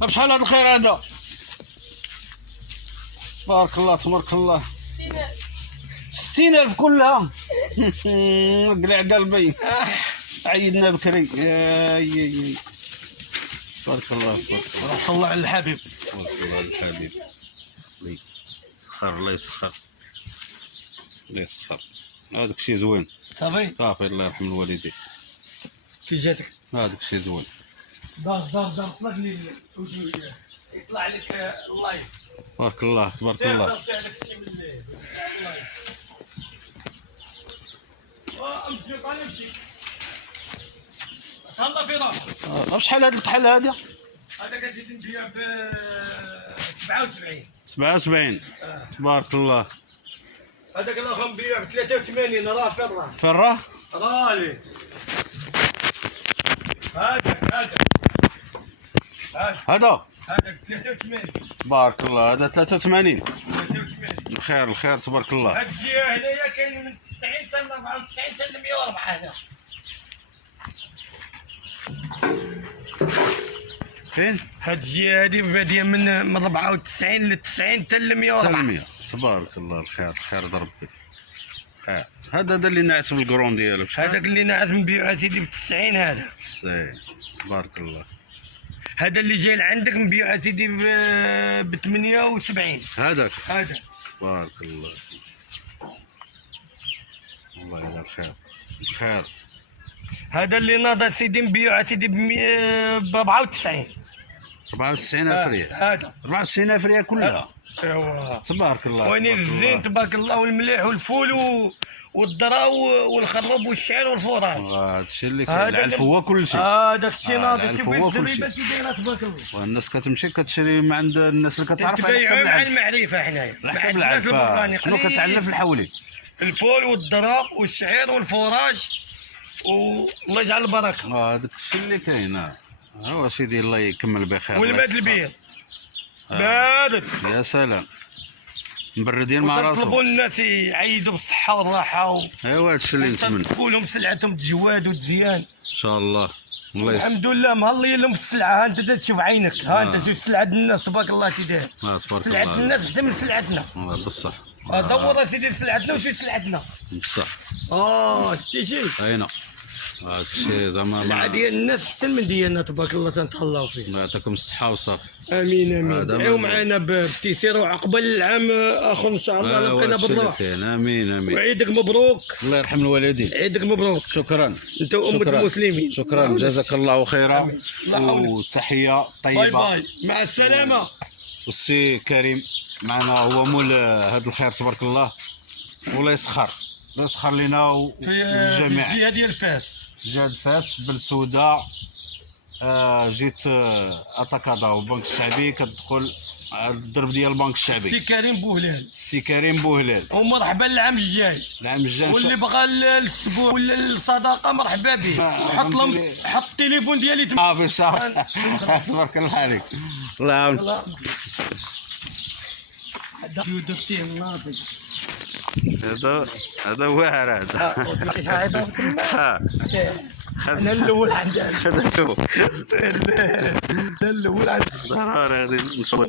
بشحال هذا الخير هذا؟ تبارك الله تبارك الله. 60,000 كلها. قلع قلبي. عيدنا بكري. يا تبارك الله تبارك الله على الحبيب. تبارك الله على الحبيب. الله يسخر الله يسخر الله يسخر. هذاك الشيء زوين صافي صافي. الله يرحم الوالدين. كي جاتك هذاك الشيء زوين. دار طلق لي يطلع لك اللايف. تبارك الله تبارك الله. تاع داك الشيء من اللايف. امشي طالع امشي. تهلا في دار. شحال هاد الكحل هذا؟ هذا كتزيد نبيع ب 77. 77. تبارك الله. هذاك الاخر نبيع ب 83 راه فين فين راه؟ رالي هذا هذا 83. تبارك الله. هذا 83. 83. الخير الخير تبارك الله. هاد الجهه هنايا كاين من 90 حتى ل 94 حتى ل 104 هنا. فين؟ هاد الجهه هادي باديه من 94 ل 90 حتى ل 104. تبارك الله. الخير الخير ضرب بك. هذا اللي ناعس بالقرون ديالو. هذاك اللي ناعس نبيعو سيدي ب 90. هذا تبارك الله. هذا اللي جاي لعندك نبيعو سيدي ب 78. هذا تبارك الله. الله يلا الخير الخير. هذا اللي ناضى سيدي نبيعو سيدي ب 94. 94,000 ريال. هذا 94,000 ريال كلها. ايوا تبارك الله. وين الزين تبارك الله والمليح والفول والذره والخروب والشعير والفراج. هذا الشيء اللي كاين. العلف هو كل شيء. هذاك الشيء ناضي. شوف الزريبه كي دايره تبارك الله. والناس كتمشي كتشري من عند الناس اللي كتعرف على حساب مع المعرفه حنايا. على حساب العلف. شنو كتعلف الحولي؟ الفول والذره والشعير والفراج والله يجعل البركه. هذاك الشيء اللي كاين. هو سيدي الله يكمل بخير. والماء البيض بارد. يا سلام. مبردين مع راسهم. طلبوا الناس يعيدوا بالصحه والراحه ايوا هذا الشيء اللي نتمنى. تقول لهم سلعتهم تجواد وتزيان ان شاء الله. الله يسلمك. الحمد لله مهلي لهم السلعه. ها انت تشوف عينك. ها انت شوف سلعه الناس تبارك الله كي داير. تبارك الله. سلعه الناس احسن من سلعتنا. بالصح. دور سيدي سلعتنا وشوف سلعتنا. بصح. شتي شي اينا هذا الشيء زعما السلعه ديال الناس احسن من ديالنا تبارك الله تنتهلاو فيه. الله يعطيكم الصحه والصافي. امين امين. دعيو معنا بالتيسير وعقبال العام اخر ان شاء الله لقينا بالروح. امين امين. وعيدك مبروك. الله يرحم الوالدين. عيدك مبروك. شكرا. انت وامة المسلمين. شكرا جزاك الله خيرا. وتحيه طيبه. باي باي مع السلامه. والسي كريم معنا هو مول هذا الخير تبارك الله. والله يسخر الله يسخر لنا والجميع. في الجهه ديال فاس. جهه فاس بلسوده. جيت اتاكادا والبنك الشعبي كتدخل الضرب ديال البنك الشعبي. السي كريم بوهلال. السي كريم بوهلال. ومرحبا العام الجاي. العام الجاي واللي بغى السبوع ولا الصداقه مرحبا به. وحط لهم حط التليفون ديالي تما. في الشهر. تبارك الله عليك. الله يعاونك. هذا واعر هذا. انا الاول عندي. خدمته. انا الاول عندي. ضروري غادي نصور.